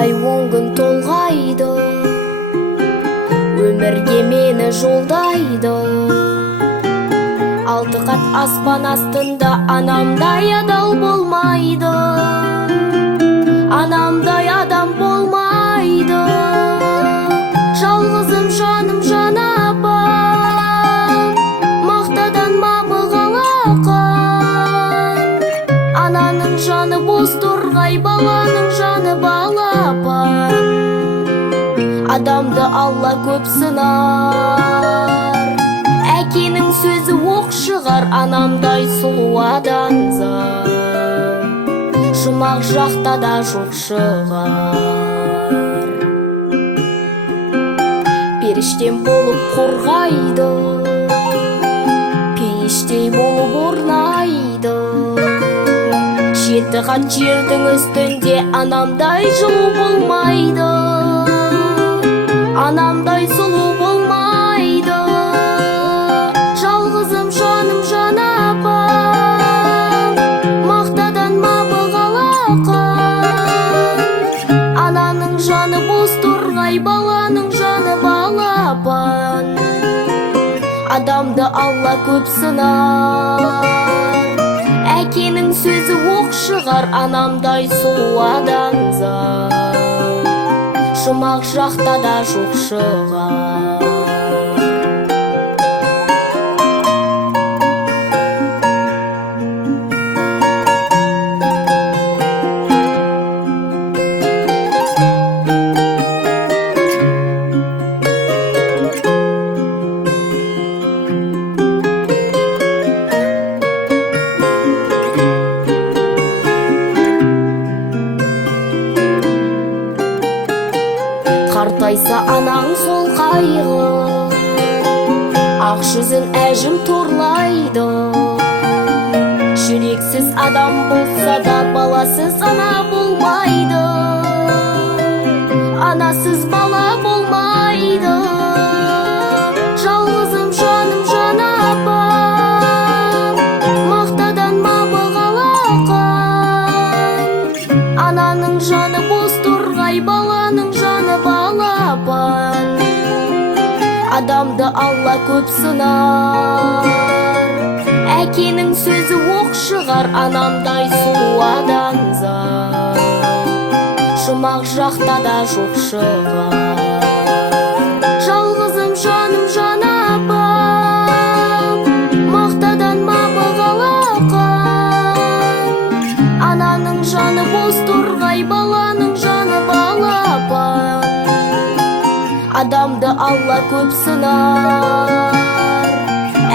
Ай он күн толғайды, өмірге мені жолдайды. Алты қат аспан астында анамдай адал болмайды, анамдай адам болмайды. Жалғызым жаным жан апам, мақтадан мамығалақан. Ананың жаны бос тұрғай, баланың жаны балапан. Адамды Алла көп сынар, әкенің сөзі оқ шығар. Анамдай сұлу адамзат жұмақ жақта да жоқ шығар. Періштем болып қорғайды, пейіштей болып орнайды. Жеті қат жердің үстінде анамдай жылу болмайды, анамдай сұлу болмайды. Жалғызым жаным жан апам, мақтадан мабығалақан. Ананың жаны бос тұрғай, баланың жаны балапан. Адамды Алла көп сынар, әкенің сөзі оқ шығар. Анамдай сұлу адамзат жұмақ жақта да жоқ шығар. Қартайса анаң сол қайғы, ақ жүзін әжім торлайды. Жүрексіз адам болса да баласыз ана болмайды, анасыз бала болмайды. Жалғызым жаным жан апам, мақтадан мабығалақан. Ананың жаны бос тұрғай, баланың жаны балапан. Адамды Алла көп сынар, әкенің сөзі оқ шығар. Анамдай сұлу адамзат жұмақ жақта да жоқ шығар. Жалғызым жаным жан апам, мақтадан мабығалақан. Ананың жаны бос тұрғай, баланың жаны балапан. Адамды Алла көп сынар,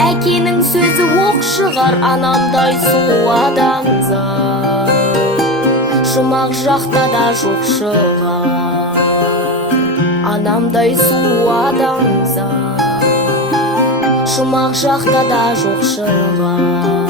әкенің сөзі оқ шығар. Анамдай сұлу адамзат жұмақ жақта да жоқ шығар. Анамдай сұлу адамзат жұмақ жақта да жоқ шығар.